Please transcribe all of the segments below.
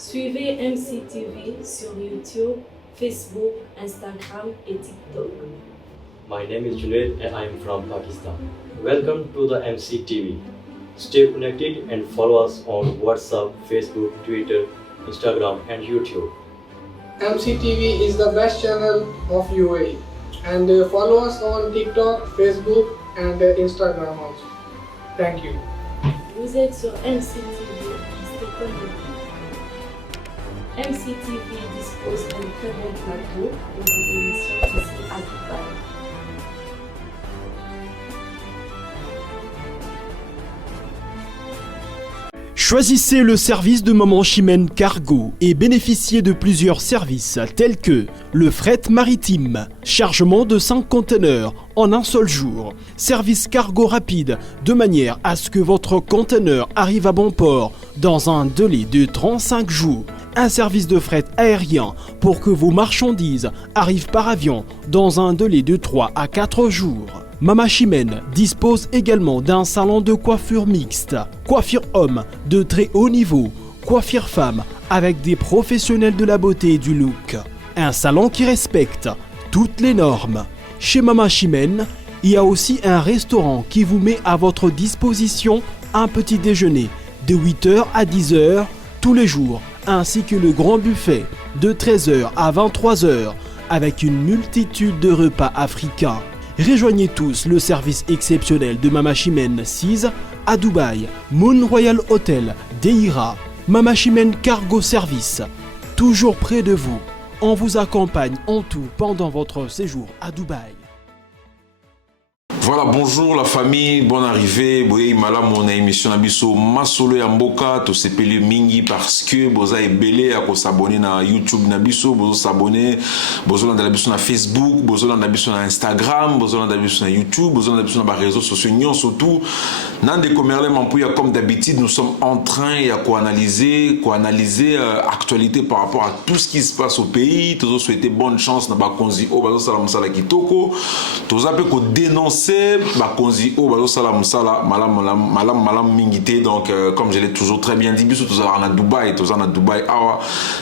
Suivez MCTV sur YouTube, Facebook, Instagram et TikTok. My name is Junaid and I am from Pakistan. Welcome to the MCTV. Stay connected and follow us on WhatsApp, Facebook, Twitter, Instagram and YouTube. MCTV is the best channel of UAE, and follow us on TikTok, Facebook and Instagram also. Thank you. Vous êtes sur MCTV, restez connectés. MCTV dispose d'un très bon plateau pour des émissions ici à Dubaï. Choisissez le service de Maman Chimène Cargo et bénéficiez de plusieurs services tels que le fret maritime, chargement de 5 conteneurs en un seul jour, service cargo rapide de manière à ce que votre conteneur arrive à bon port dans un délai de 35 jours, un service de fret aérien pour que vos marchandises arrivent par avion dans un délai de 3 à 4 jours. Mama Chimène dispose également d'un salon de coiffure mixte, coiffure homme de très haut niveau, coiffure femme avec des professionnels de la beauté et du look. Un salon qui respecte toutes les normes. Chez Mama Chimène, il y a aussi un restaurant qui vous met à votre disposition un petit déjeuner de 8h à 10h tous les jours, ainsi que le grand buffet de 13h à 23h avec une multitude de repas africains. Rejoignez tous le service exceptionnel de Mama Chimène 6 à Dubaï, Moon Royal Hotel, Deira, Mama Chimène Cargo Service, toujours près de vous. On vous accompagne en tout pendant votre séjour à Dubaï. Voilà, bonjour la famille, bonne arrivée. Boye mala mon émission Nabiso Masolo Yamboka, to sepele mingi parce que boza ebele à s'abonner na YouTube Nabiso, bozo s'abonner, bozo landa Nabiso na Facebook, bozo landa Nabiso na Instagram, bozo landa Nabiso na YouTube, bozo landa Nabiso na réseaux sociaux nyon surtout. Nan de commerler mampouya comme d'habitude, nous sommes en train de analyser actualité par rapport à tout ce qui se passe au pays. Tozo souhaiter bonne chance na bakonzi o bazo sala musala kitoko. Tozo pe ko dénoncer bakonzi o bazo sala musala malam mingité. Donc comme je l'ai toujours très bien dit, biso tozo na Dubaï, awa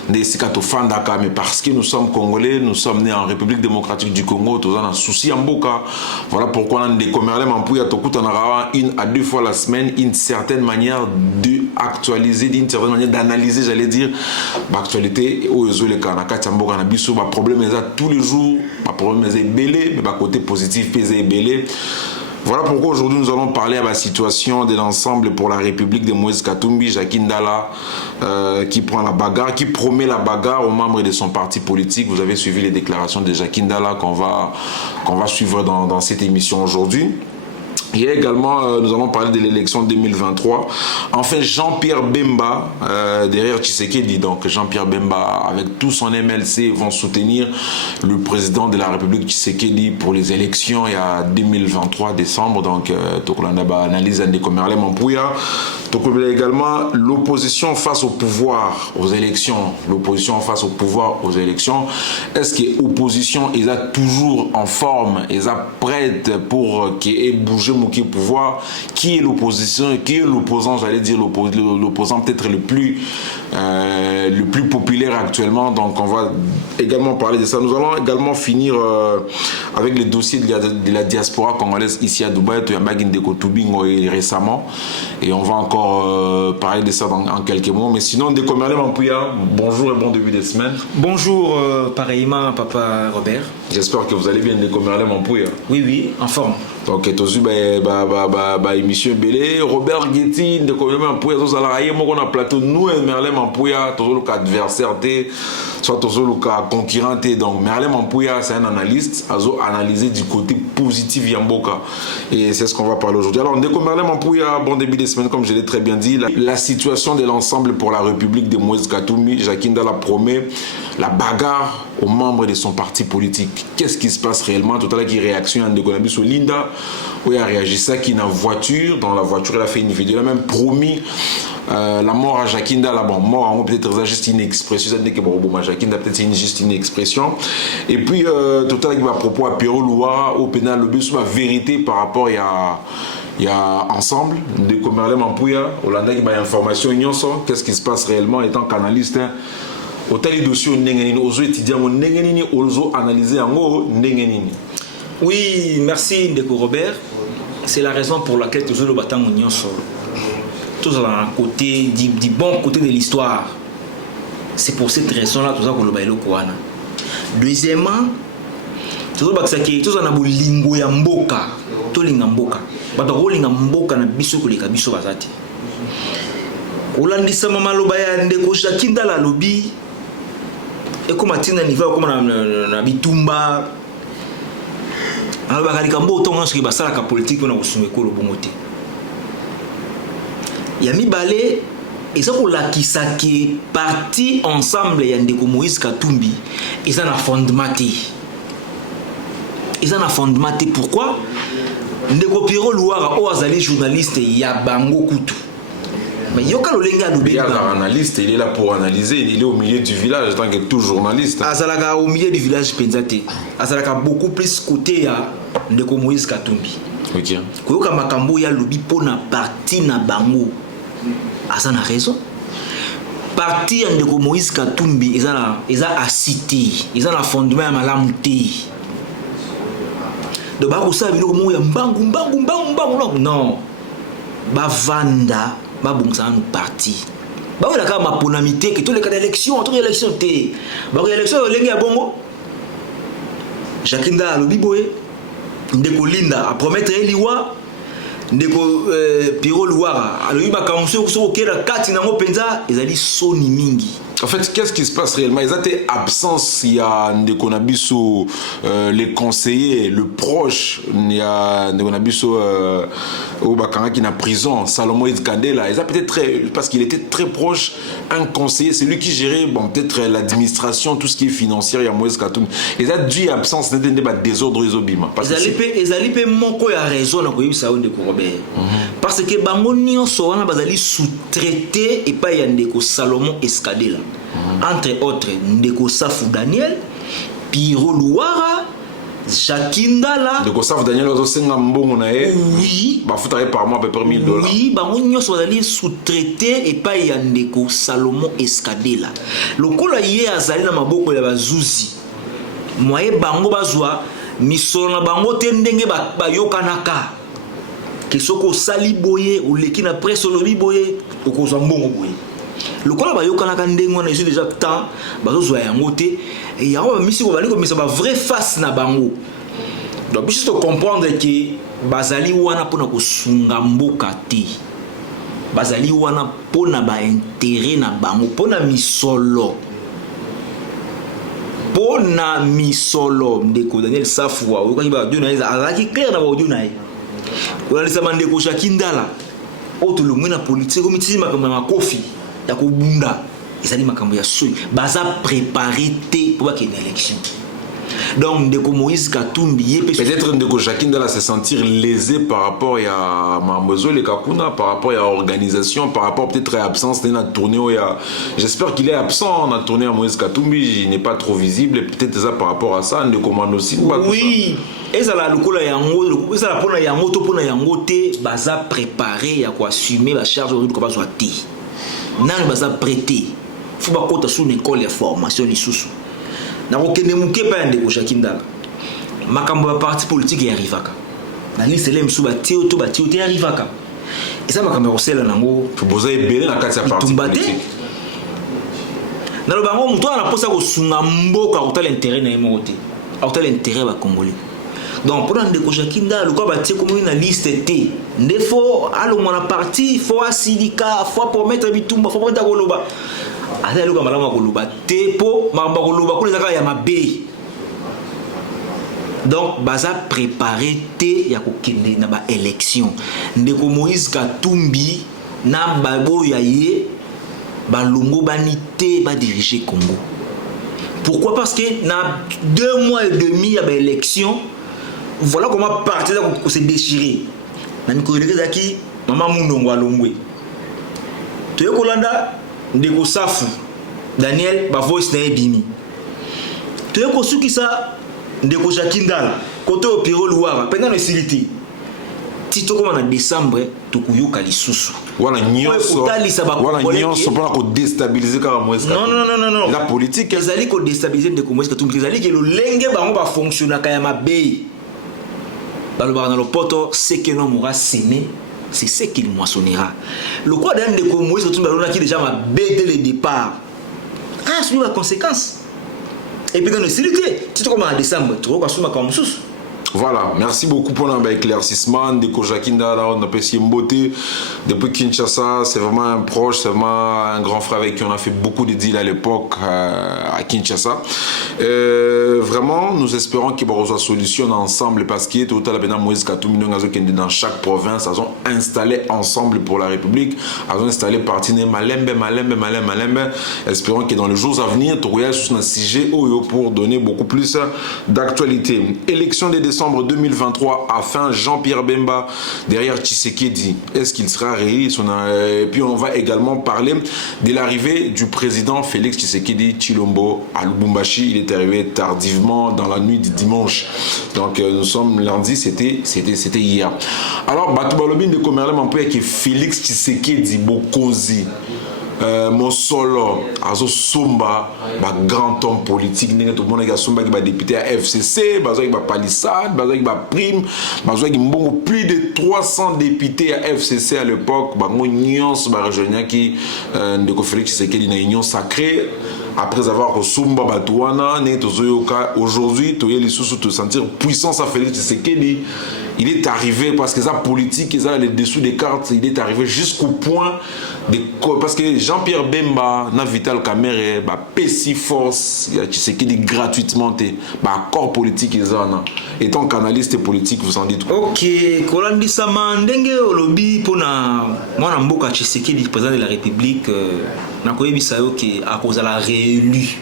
ne sika to fandaka, mais parce que nous sommes congolais, nous sommes nés en République démocratique du Congo, tozo na souci mboka. Voilà pourquoi nan de commerler mampouya tokuta na une à deux fois la semaine une certaine manière d'actualiser, d'une certaine manière d'analyser, j'allais dire, l'actualité au les kanakati mboka na biso, ba problème est tous les jours, ba problème est belé, mais ba côté positif pesé belé. Voilà pourquoi aujourd'hui nous allons parler à la situation de l'ensemble pour la République de Moïse Katumbi, Jacques Ndala, qui prend la bagarre, qui promet la bagarre aux membres de son parti politique. Vous avez suivi les déclarations de Jacques Ndala qu'on va suivre dans cette émission aujourd'hui. Et également, nous allons parler de l'élection 2023. Enfin, Jean-Pierre Bemba, derrière Tshisekedi, donc Jean-Pierre Bemba, avec tout son MLC, vont soutenir le président de la République Tshisekedi pour les élections il y a 2023 décembre. Donc, on a analyse de Komerle Mampouya. Donc, il y a également l'opposition face au pouvoir aux élections. L'opposition face au pouvoir aux élections. Est-ce que l'opposition est toujours en forme, est prête pour qu'il ait bougé qui est pouvoir, qui est l'opposition, qui est l'opposant, j'allais dire l'opposant peut-être le plus populaire actuellement. Donc on va également parler de ça. Nous allons également finir avec les dossiers de la diaspora congolaise ici à Dubaï, récemment, et on va encore parler de ça en quelques mots. Mais sinon, Dekomerle Mampouya, bonjour et bon début de semaine. Bonjour pareillement papa Robert. J'espère que vous allez bien, Dekomerle Mampouya. Oui, en forme. Donc tozu émission belé Robert Guetti de Komerle Mampouya zo sala aye moko na plateau nous Merle Mampouya tozo le adversaire soit tozo le concurrent. Donc Merle Mampouya c'est un analyste, azo analyser du côté positif Yamboka, et c'est ce qu'on va parler aujourd'hui. Alors de Merle Mampouya, bon début de semaine, comme je l'ai très bien dit, la situation de l'ensemble pour la République de Moïse Katumbi, Jacques Ndala promet la bagarre aux membres de son parti politique. Qu'est-ce qui se passe réellement? Tout à l'heure qui réaction de Konabiso Linda, où il a réagi ça, qui est dans la voiture, il a fait une vidéo, il a même promis la mort à Jacques Ndala. Bon, mort, peut-être juste une expression, ça dit que bon, Jacques Ndala peut-être c'est juste une expression. Et puis, tout à l'heure, il va à propos à Péro Loua, au pénal, le but sur la vérité par rapport il y a ensemble de Komerle Mampouya, Hollanda qui a information nyonso, qu'est-ce qui se passe réellement étant qu'analyste. Autant les dossiers n'engenini, aux étudiants n'engenini, aux analyser en haut n'engenini. Oui, merci Ndeko Robert. C'est la raison pour laquelle toujours le bâtiment nyonso. Tous à côté du bon côté de l'histoire. C'est pour cette raison-là tout ça qu'on le bailo kouana. Deuxièmement, toujours bakisaki tous en abolingo ya mboka, to linga mboka. Bato linga mboka na biso koleka biso bazati. Olandisa mama loba ya Ndeko Shakinda la lobi. Eko matina niveau comme na bitumba. Alors bakalika mbo tonga soki basala ka politique na kosunga ko lobongote. Ya mibale eza kolakisa ki parti ensemble ya Ndeko Moïse Katumbi eza na fondement te. Eza na fondement te pourquoi? Ndeko Pierrot Louara o azali journaliste ya bango kutu. Mais yoka lolenga do Il est analyste, il est là pour analyser, il est au milieu du village en tant que tout journaliste. Azalaka au milieu du village Penzate. Azalaka beaucoup plus côté ya Ndeko Moïse Katumbi. OK. Koyoka makambo ya lobi pona parti na bango. Asa na raison. Parti ya Ndeko Moïse Katumbi eza a cité, eza na fondement ya malamu te. De ba ko sa biloko mo ya mbangu non. Ba vanda ba bongsa no parti. Ba wela ka maponamité que tous les cas d'élection, toutes les élections té. Ba ko élection lengi ya bongo. Shakinda alobi boye Ndeko Linda a promettre eliwa Ndeko Pierrot Louara alobi ba kamuso so okera kati na ngo penza ezali soni mingi. En fait, qu'est-ce qui se passe réellement? Ils étaient absence, il y a Ndeko Nabiso, les conseillers, le proche, il y a Ndeko Nabiso au Bakanga qui est en prison, Salomon Iskandela. Ils peut-être très, parce qu'il était très proche, un conseiller, c'est lui qui gérait, bon, peut-être l'administration, tout ce qui est financier, il y a Moïse Katoum. Ils ont dû absence, c'était des désordres isobima. Ils allaient payer mon quoi à raison, on a eu ça Ndeko Robert. Parce que bango nyonso wana bazali sous-traité et pas ya Ndeko Salomon Iskandela. Entre autres, Ndeko Safou Daniel, Pierrot Louara, Shakinda la. Ndeko Safou Daniel, oui. Bafoutarait par mois à peu près $1000. Oui, bango nyonso bazali sous-traité et pas ya Ndeko Salomon Iskandela. Lokola ye azali na maboko ya bazuzi. Moye bango bazwa misolo na bango te ndenge ba yokanaka. Que soko sali boye ou leki na presse lobi boye okozwa mbongo boye. Le quoi ba yokanaka ndenge wana déjà temps bazozwa yango te et ya ba misi ko bali ko misa ba vrai face na bango. Donc juste comprendre que bazali wana pona ko sunga mboka te. Bazali wana pona ba intérêt na bango pona misolo. Pona misolo Ndeko Daniel Safou o ko ba dona azaki clair na ba dona ai. Ko la sama Ndeko Shakindala auto le mwina politique ko mitisi makambo na kofi ya kobunda ezali makambo ya soi baza préparer te pour une élection. Donc Ndeko Moïse Katumbi peut-être Ndeko Shakindala se sentir lésé par rapport à Mambozo le Kakuna, par rapport à l'organisation, par rapport peut-être à l'absence de notre tournée. J'espère qu'il est absent dans la tournée à Moïse Katumbi, il n'est pas trop visible, et peut-être ça par rapport à ça, Ndeko Mano aussi. Oui, et ça la lokola yango, ça la pona yango to pona yango te, baza préparer ya ko assumer la charge de ko bazwa te. Nan baza prêter. Faut ba kota sous une école de formation lisusu. Na kokende muke pa Ndeko Shakindala. Makambo ya parti politique ya arrivaka. Na liste le msuba tio to ba tio te arrivaka. Et ça makambo ya sela nango boza ebele na kati ya parti politique. Na lo bango muto ana posa ko sunga mboka ko tala intérêt na yemo te. Ko tala intérêt ba congolais. Donc pour Ndeko Shakindala le quoi ba tie comme une liste T. Ndefo alo mona parti fo asindika fo promettre bitumba fo promettre koloba. Ala luka malama koloba tepo mamba koloba ko lezaka ya mabe. Donc baza préparer te ya kokende na ba élection. Ndeko Moïse Katumbi na babo ya ye ba longo banité ba diriger Congo. Pourquoi? Parce que na 2 mois et demi ya ba élection, voilà comment partir là se déchirer. Na mikoleke zaki mama Mundongo alongwe. Toyo kolanda Ndeko Safou Daniel ba voice na ebimi. Toyo kosuki sa Ndeko Shakindala côté au Pierrot Louara pendant le siliti. tito comme en décembre tukuyuka lisusu Voilà nyonso pour la déstabiliser car moi non la politique ezali ko déstabiliser de Moïse Katumbi ezali ke lo lenge bango ba fonctionner kaya mabe balobaka na lopoto c'est que non moura séné c'est ce qu'il moissonnera le quoi d'un de Moïse Katumbi balona qui déjà mabe dès le départ c'est la conséquence et puis dans le sécurité tito comme en décembre tu vois quoi comme sous. Voilà, merci beaucoup pour l'éclaircissement de Kojakinda, on a passé une beauté depuis Kinshasa, c'est vraiment un proche, c'est vraiment un grand frère avec qui on a fait beaucoup de deals à l'époque à Kinshasa. Vraiment, nous espérons qu'il va y avoir une solution ensemble parce qu'il y a tout à l'heure Moïse Katumbi dans chaque province, ils ont installé ensemble pour la République, ils ont installé partenaire Malembe. Espérons que dans les jours à venir, tu auras un sujet pour donner beaucoup plus d'actualité. Élection de décembre 2023 à fin, Jean-Pierre Bemba derrière Tshisekedi. Est-ce qu'il sera réélu? Et puis on va également parler de l'arrivée du président Félix Tshisekedi Tshilombo à Lubumbashi. Il est arrivé tardivement dans la nuit du dimanche. Donc nous sommes lundi, c'était hier. Alors, Batubalobin de Komerlem un peu avec Félix Tshisekedi Bokozi. Mon solo azo somba ba grand homme politique tout le monde qui a somba qui va député à FCC bazo qui va palissade bazo qui va prime bazo qui mbongo plus de 300 députés à FCC à l'époque ba nyons ba rejoindre qui de Félix Tshisekedi na union sacrée après avoir somba batouana né tozoyoka aujourd'hui toyé les sous te sentir puissance à Félix Tshisekedi. Il est arrivé parce que ça politique, ils ont les dessous des cartes, il est arrivé jusqu'au point de parce que Jean-Pierre Bemba, na Vital Kamerhe, ba Pessi Force, il y a Tshisekedi gratuitement ba corps politique ils ont. Étant qu'analyste politique, vous en dites quoi? OK, Kolandi sama ndenge olobi pona mwana mboka Tshisekedi président de la République na koyebisa yo ke akozala réélu.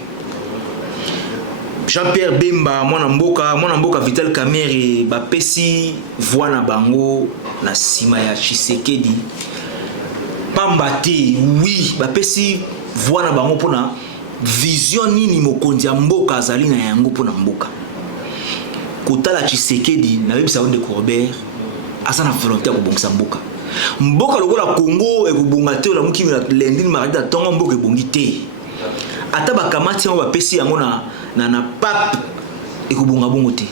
Jean-Pierre Bemba, mwana mboka Vital Kamerhe bapesi voix na bango na sima ya Tshisekedi. Pambate, oui, bapesi voix na bango pona vision nini mokonzi ya mboka azali na yango pona mboka. Kotala Tshisekedi na bebisa onde Corbert asa na volonté ya kobongisa mboka. Mboka lokola Congo ekobonga te la muki na lendi maradi atonga mboka ebongi te. Ata bakamati yango bapesi yango na pape ekobonga bongo te.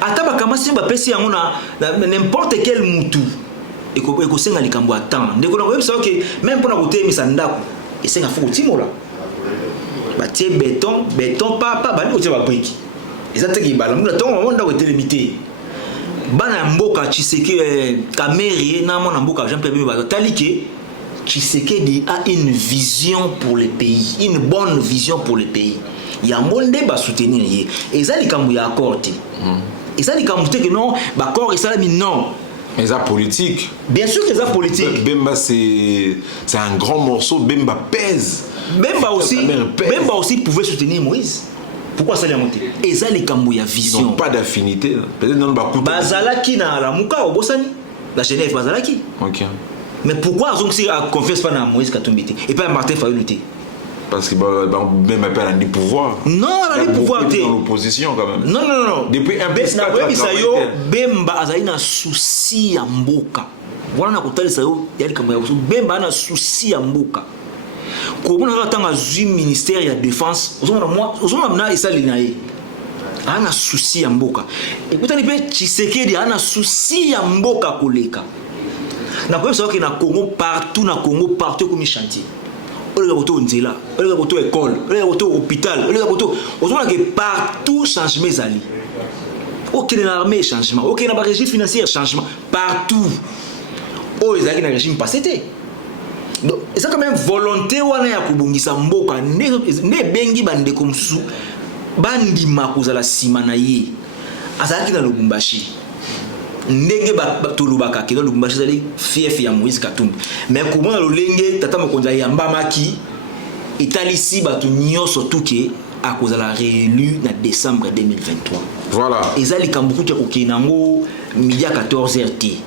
Ata bakamati bapesi yango na n'importe quel mutu ekosenga likambo atan. Ndeko na koyebisa ke même pona kotemisa ndako esenga fuko timola. Batie béton papa bali kotia ba brique. Ezate ki bala muna tongo monde ko telemité. Bana mboka Tshisekedi Kamerhe na mona mboka Jean-Pierre Bemba talike Tshisekedi a une vision pour le pays, une bonne vision pour le pays. Il y a un monde qui va soutenir. Et ça, il y a un accord. Et ça, il y a un accord que non, l'accord est ça, mais non. Mais ça politique. Bien sûr que ça politique. Bemba, c'est un grand morceau. Bemba pèse. Bemba aussi pouvait soutenir Moïse. Pourquoi ça, il y a monté? Et ça, il y a une vision. Ils n'ont pas d'affinité. Peut-être dans le Bakou. Bazalaki na la Mouka au Bossani. La Genève, Bazalaki. Ok. Mais pourquoi ils ont confiance pas dans Moïse Katumbi et pas Martin Fayulu? Parce que même pas un pouvoir. Non, il a des pouvoirs dans l'opposition quand même. Non. Depuis un peu Bemba azali na souci ya mboka. Voilà na kotali sayo yali kama ya Bemba na souci ya mboka. Ko bona tanga zu ministère ya défense, ozona na isali na ye. Ana souci ya mboka. Ekutani pe Tshisekedi ana souci ya mboka koleka. Na kwa sababu na Congo partout comme chantier. On est autour nzela, on est autour école, on est autour hôpital, on est autour. On voit que partout changement zali. Aucune armée changement, aucun régime financier changement, partout. Oh, ils ont un régime passé. Donc, c'est quand même volonté wana ya kubongisa mboka ne bengi bande comme sou bandi makozala simana ye. Azaki na Lubumbashi. Ndenge batulubaka ke Lubumbashi zali fief ya Moïse Katumbi. Mais comment na lolenge tata mokonza ya mbamaki italisi batu nyonso tuke akozala réélu na décembre 2023. Voilà. Ezali kambuku te kokinango midi à 14h t.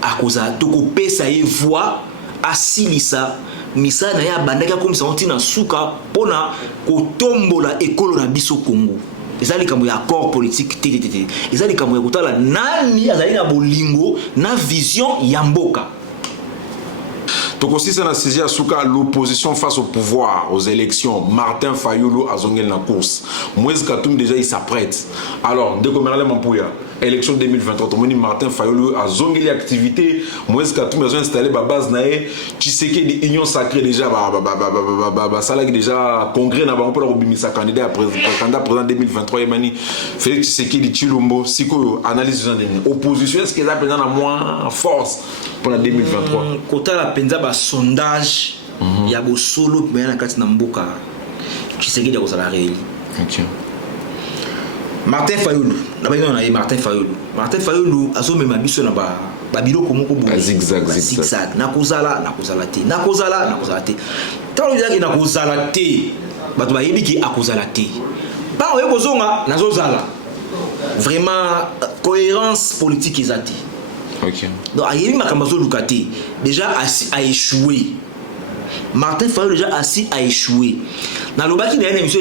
Akoza toko pesa ye voix asilisa misa na ya bandaka comme ça ontina suka pona kotombola ekolo na biso Congo. eza likambo ya accord politique te eza likambo ya kotala nani azali na bolingo na vision ya mboka. Donc aussi c'est la saisie à Souka l'opposition face au pouvoir aux élections. Martin Fayulu a zongé la course. Moïse Katoum déjà il s'apprête. Alors de Komerale Mampouya, élection 2023. Martin Fayulu a zongé l'activité. Moïse Katoum a installé la base nae. Tshisekedi de Union Sacrée déjà ça là déjà congrès na bango pour obimisa candidat président 2023 Yemani Félix Tshisekedi de Chilombo siko analyse de opposition est-ce qu'il a besoin de moins force pour la 2023. Kota la penza ba sondage ya bo solo mais na kati na mboka Tshisekedi ko sala réel. OK. Martin Fayulu, na ba na Martin Fayulu azo mema biso na ba biloko moko bo zigzag na kozala te. Tant que na kozala te, bato ba yebi ki akozala te. Ba oye kozonga na zozala. Vraiment cohérence politique ezati. OK. Donc ayebi makambazo lukate déjà a échoué. Martin Fayulu déjà assis a échoué. Dans le baki de l'émission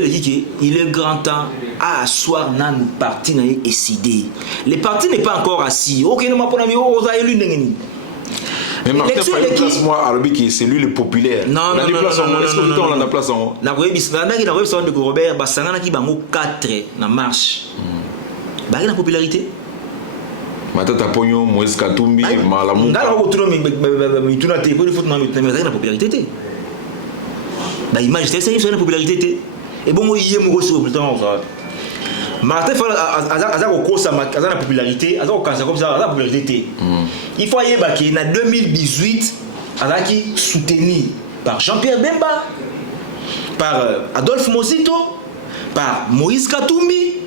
il est grand temps à asseoir dans nos partis et décider. Les partis n'est pas encore assis. OK, nous m'appelons aux élu n'engeni. Mais Martin Fayulu place moi à l'obéki c'est lui le populaire. Non, est-ce que on a place en na ko de Robert basanga na ki bango 4 na marche. Ba na popularité. Matata Pogno, Moïse Katumbi, Malamou. Ngala ko tuno mi tuna te ko faut na popularité te. Ba image c'est une popularité te. Et bon yé mo sur le temps ça. Martin Fayulu aza ko kosa aza na popularité, aza ko kansa comme ça, aza popularité te. Il faut y ba ki na 2018 aza ki soutenu par Jean-Pierre Bemba, par Adolphe Mosito, par Moïse Katumbi.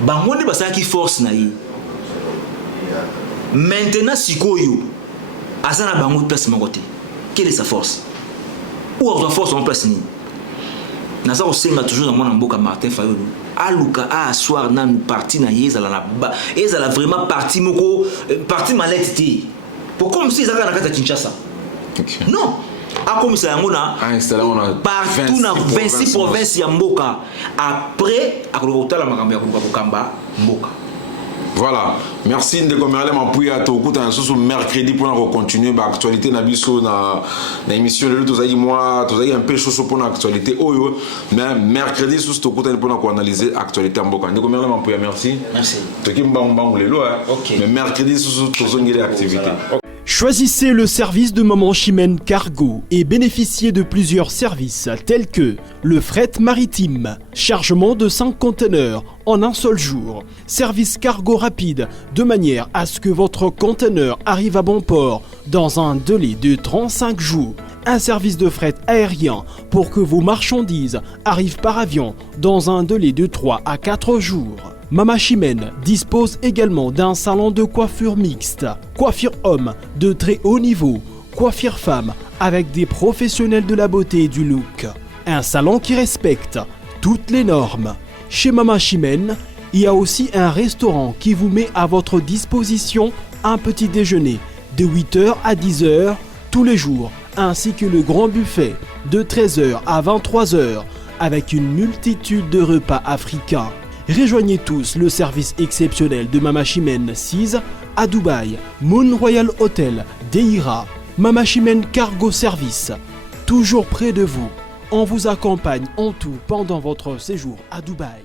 Bango ne basa ki force na yi. Maintenant sikoyo azana bango place mokote. Quelle est sa force? Ou sa force en place ni? Na ça osenga toujours dans mon mboka Martin Fayulu. Aluka a asseoir na parti na yezala na ba. Ezala vraiment parti moko parti malette. Pour comme si ezala na kata Kinshasa. Okay. Non. A comme ça ngona partout na 26 provinces ya mboka. Après akolota la makambo ya kokamba mboka. Voilà, merci de commander mon pouille à tout ce mercredi pour continuer l'actualité nabiso na émission de tous les mois, tous les un peu chaud pour l'actualité oyo, mais mercredi sous tout côté pour analyser l'actualité en boca. De commander mon pouille, merci. Merci. Tout qui m'bang les lois. OK. Mais mercredi sous tous les activités. Choisissez le service de Maman Chimène Cargo et bénéficiez de plusieurs services tels que le fret maritime, chargement de 5 conteneurs en un seul jour, service cargo rapide de manière à ce que votre conteneur arrive à bon port dans un délai de 35 jours, un service de fret aérien pour que vos marchandises arrivent par avion dans un délai de 3 à 4 jours. Mama Chimène dispose également d'un salon de coiffure mixte, coiffure homme de très haut niveau, coiffure femme avec des professionnels de la beauté et du look. Un salon qui respecte toutes les normes. Chez Mama Chimène, il y a aussi un restaurant qui vous met à votre disposition un petit déjeuner de 8h à 10h tous les jours, ainsi que le grand buffet de 13h à 23h avec une multitude de repas africains. Rejoignez tous le service exceptionnel de Mama Chimène 6 à Dubaï, Moon Royal Hotel, Deira, Mama Chimène Cargo Service, toujours près de vous. On vous accompagne en tout pendant votre séjour à Dubaï.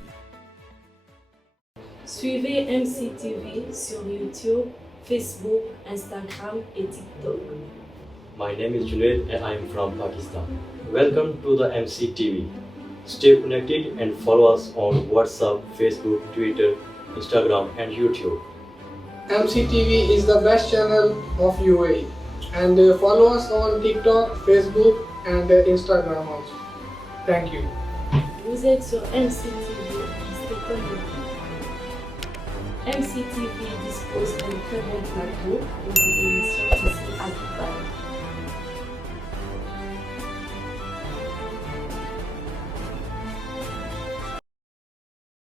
Suivez MCTV sur YouTube, Facebook, Instagram et TikTok. My name is Junaid and I am from Pakistan. Welcome to the MCTV. Stay connected and follow us on WhatsApp, Facebook, Twitter, Instagram and YouTube. MCTV is the best channel of UAE, and follow us on TikTok, Facebook and Instagram also. Thank you. Vous êtes sur MCTV, restez connectés. MCTV dispose d'un très bon plateau pour des émissions